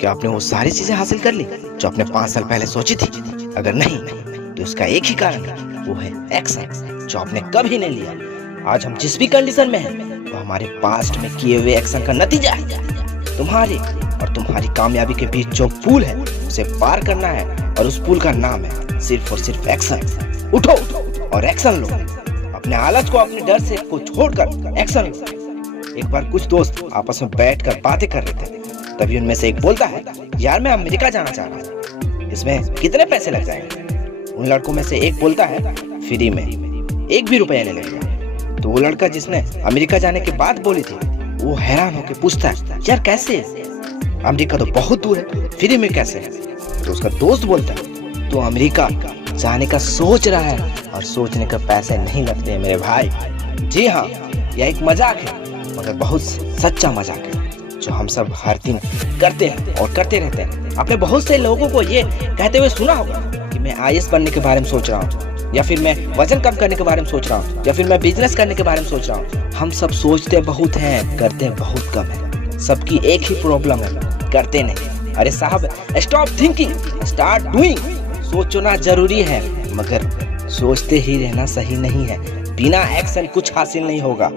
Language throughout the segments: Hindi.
क्या आपने वो सारी चीजें हासिल कर ली जो आपने 5 साल पहले सोची थी? अगर नहीं तो इसका एक ही कारण है, वो है एक्शन, जो आपने कभी नहीं लिया। आज हम जिस भी कंडीशन में हैं, वो हमारे पास्ट में किए हुए एक्शन का नतीजा है। तुम्हारे और तुम्हारी कामयाबी के बीच जो पुल है, उसे पार करना है, और उस पुल का नाम है सिर्फ और सिर्फ एक्शन। उठो और एक्शन लो। अपने आलस को, अपने डर से को छोड़कर एक्शन लो। एक बार कुछ दोस्त आपस में बैठकर बातें कर रहे थे, तभी उनमें से एक बोलता है, यार मैं अमेरिका जाना चाह रहा हूँ, इसमें कितने पैसे लग जाएंगे? उन लड़कों में से एक बोलता है, फ्री में, 1 भी रुपया नहीं लगेगा। तो वो लड़का जिसने अमेरिका जाने की बात बोली थी, वो हैरान होकर पूछता है, यार कैसे? अमेरिका तो बहुत दूर है, फ्री में कैसे? तो उसका दोस्त बोलता है, तो अमेरिका जाने का सोच रहा है, और सोचने का पैसे नहीं लगते मेरे भाई। जी हाँ, यह एक मजाक है, मगर बहुत सच्चा मजाक है, जो हम सब हर दिन करते हैं और करते रहते हैं। आपने बहुत से लोगों को ये कहते हुए सुना होगा कि मैं IAS बनने के बारे में सोच रहा हूँ, या फिर मैं वजन कम करने के बारे में सोच रहा हूँ, या फिर मैं बिजनेस करने के बारे में सोच रहा हूँ। हम सब सोचते बहुत हैं, करते बहुत कम है। सबकी एक ही प्रॉब्लम है, करते नहीं। अरे साहब, स्टॉप थिंकिंग, स्टार्ट डूइंग। सोचना जरूरी है, मगर सोचते ही रहना सही नहीं है। बिना एक्शन कुछ हासिल नहीं होगा।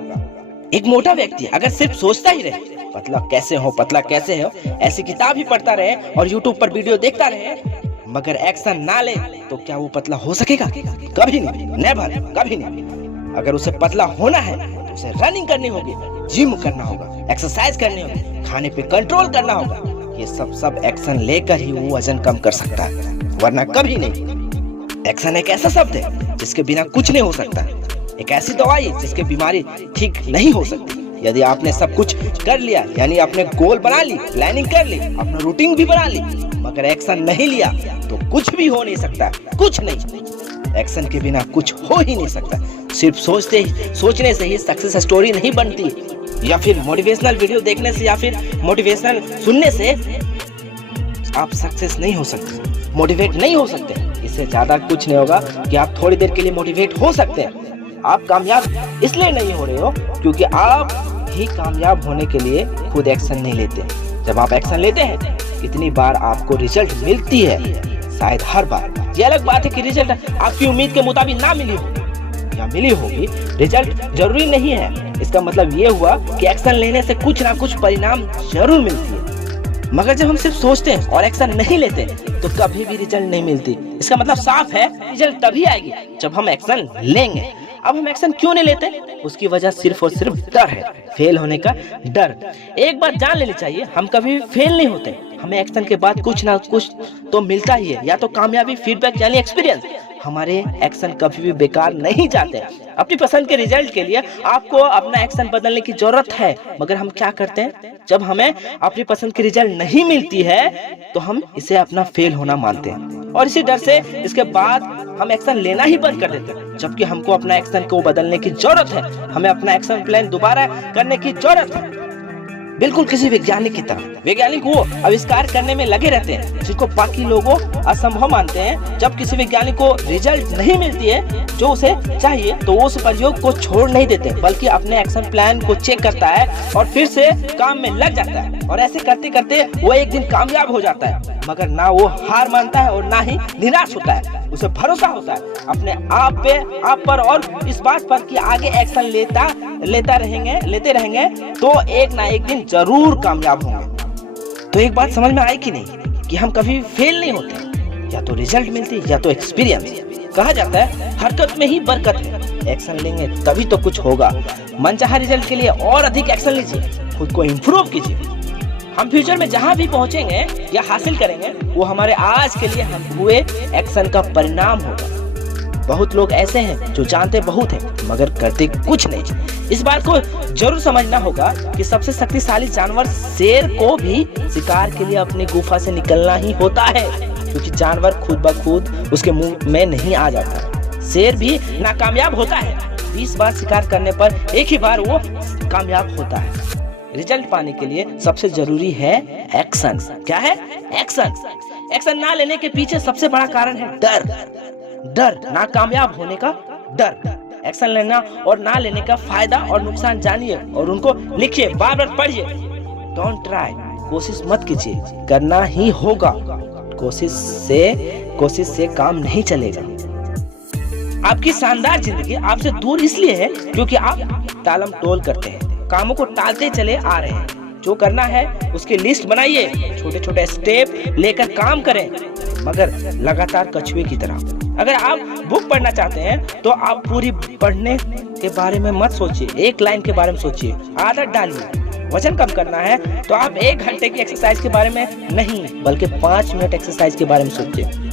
एक मोटा व्यक्ति अगर सिर्फ सोचता ही रहे, पतला कैसे हो, पतला कैसे हो, ऐसी किताब ही पढ़ता रहे और YouTube पर वीडियो देखता रहे, मगर एक्शन ना ले, तो क्या वो पतला हो सकेगा? कभी नहीं, नेवर, कभी नहीं। अगर उसे पतला होना है तो उसे रनिंग करनी होगी, जिम करना होगा, एक्सरसाइज करनी होगी, खाने पे कंट्रोल करना होगा। ये सब एक्शन लेकर ही वो वजन कम कर सकता है, वरना कभी नहीं। एक्शन एक ऐसा शब्द है जिसके बिना कुछ नहीं हो सकता, एक ऐसी दवाई जिसकी बीमारी ठीक नहीं हो सकती। यदि आपने सब कुछ कर लिया, यानी आपने गोल बना ली, प्लानिंग कर ली, अपना रूटीन भी बना ली, मगर एक्शन नहीं लिया, तो कुछ भी हो नहीं सकता, कुछ नहीं। एक्शन के बिना कुछ हो ही नहीं सकता। सिर्फ सोचने से ही सक्सेस स्टोरी नहीं बनती, या फिर मोटिवेशनल वीडियो देखने से, या फिर मोटिवेशनल सुनने से आप सक्सेस नहीं हो सकते, मोटिवेट नहीं हो सकते। इससे ज्यादा कुछ नहीं होगा कि आप थोड़ी देर के लिए मोटिवेट हो सकते हैं। आप कामयाब इसलिए नहीं हो रहे हो क्योंकि आप ही कामयाब होने के लिए खुद एक्शन नहीं लेते। जब आप एक्शन लेते हैं, कितनी बार आपको रिजल्ट मिलती है? शायद हर बार। ये अलग बात है कि रिजल्ट आपकी उम्मीद के मुताबिक ना मिली हो या मिली होगी, रिजल्ट जरूरी नहीं है। इसका मतलब ये हुआ कि एक्शन लेने से कुछ ना कुछ परिणाम जरूर मिलती है। मगर जब हम सिर्फ सोचते हैं और एक्शन नहीं लेते, तो कभी भी रिजल्ट नहीं मिलती। इसका मतलब साफ है, रिजल्ट तभी आएगी जब हम एक्शन लेंगे। अब हम एक्शन क्यों नहीं लेते? उसकी वजह सिर्फ और सिर्फ डर है, फेल होने का डर। एक बात जान लेनी चाहिए, हम कभी भी फेल नहीं होते। हमें एक्शन के बाद कुछ ना कुछ तो मिलता ही है, या तो कामयाबी, फीडबैक यानी एक्सपीरियंस। हमारे एक्शन कभी भी बेकार नहीं जाते। अपनी पसंद के रिजल्ट के लिए आपको अपना एक्शन बदलने की जरूरत है, मगर हम क्या करते हैं? जब हमें अपनी पसंद की रिजल्ट नहीं मिलती है, तो हम इसे अपना फेल होना मानते हैं, और इसी डर से इसके बाद हम एक्शन लेना ही बंद कर देते हैं। जबकि हमको अपना एक्शन को बदलने की जरूरत है, हमें अपना एक्शन प्लान दोबारा करने की जरूरत है। बिल्कुल किसी वैज्ञानिक की तरह। वैज्ञानिक वो आविष्कार करने में लगे रहते हैं जिनको बाकी लोग असंभव मानते हैं। जब किसी वैज्ञानिक को रिजल्ट नहीं मिलती है जो उसे चाहिए, तो वो उस प्रयोग को छोड़ नहीं देते, बल्कि अपने एक्शन प्लान को चेक करता है और फिर से काम में लग जाता है। और ऐसे करते करते वो एक दिन कामयाब हो जाता है, मगर ना वो हार मानता है और ना ही निराश होता है। उसे भरोसा होता है अपने आप पर, और इस बात पर कि आगे एक्शन लेते रहेंगे तो एक ना एक दिन जरूर कामयाब होंगे। तो एक बात समझ में आई कि नहीं, कि हम कभी फेल नहीं होते, या तो रिजल्ट मिलती या तो एक्सपीरियंस। कहा जाता है हरकत में ही बरकत है। एक्शन लेंगे तभी तो कुछ होगा। मनचाहा रिजल्ट के लिए और अधिक एक्शन लीजिए, खुद को इम्प्रूव कीजिए। हम फ्यूचर में जहां भी पहुंचेंगे या हासिल करेंगे, वो हमारे आज के लिए हम हुए एक्शन का परिणाम होगा। बहुत लोग ऐसे हैं जो जानते बहुत हैं मगर करते कुछ नहीं। इस बात को जरूर समझना होगा कि सबसे शक्तिशाली जानवर शेर को भी शिकार के लिए अपनी गुफा से निकलना ही होता है, क्योंकि जानवर खुद ब खुद उसके मुंह में नहीं आ जाता। शेर भी नाकामयाब होता है, 20 बार शिकार करने पर एक ही बार वो कामयाब होता है। रिजल्ट पाने के लिए सबसे जरूरी है एक्शन। क्या है? एक्शन। एक्शन ना लेने के पीछे सबसे बड़ा कारण है डर, नाकामयाब होने का डर। एक्शन लेना और ना लेने का फायदा और नुकसान जानिए और उनको लिखिए, बार बार पढ़िए। डोंट ट्राई, कोशिश मत कीजिए, करना ही होगा। कोशिश से काम नहीं चलेगा। आपकी शानदार जिंदगी आपसे दूर इसलिए है क्योंकि आप टालम टोल करते हैं, कामों को टालते चले आ रहे हैं। जो करना है उसकी लिस्ट बनाइए, छोटे छोटे स्टेप लेकर काम करें, मगर लगातार कछुए की तरह। अगर आप बुक पढ़ना चाहते हैं तो आप पूरी पढ़ने के बारे में मत सोचिए, एक लाइन के बारे में सोचिए, आदत डालिए। वजन कम करना है तो आप 1 घंटे की एक्सरसाइज के बारे में नहीं, बल्कि 5 मिनट एक्सरसाइज के बारे में सोचिए।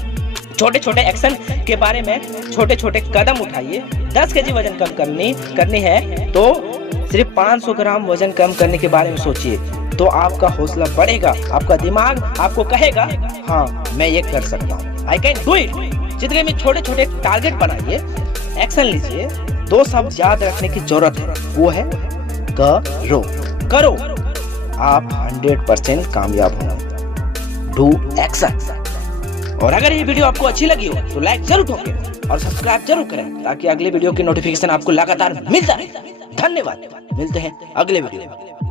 छोटे छोटे एक्शन के बारे में छोटे छोटे कदम उठाइए। 10 केजी वजन कम करनी है तो सिर्फ 500 ग्राम वजन कम करने के बारे में सोचिए, तो आपका हौसला बढ़ेगा। आपका दिमाग आपको कहेगा हाँ मैं ये कर सकता हूँ, आई कैन डू इट। जिंदगी में छोटे छोटे टारगेट बनाइए, एक्शन लीजिए। 2 शब्द याद रखने की जरूरत है, वो है करो। आप 100% कामयाब होंगे। Do action. और अगर ये वीडियो आपको अच्छी लगी हो तो लाइक जरूर ठोकें और सब्सक्राइब जरूर करें, ताकि अगले वीडियो की नोटिफिकेशन आपको लगातार मिलता रहे। धन्यवाद, मिलते हैं अगले वीडियो में।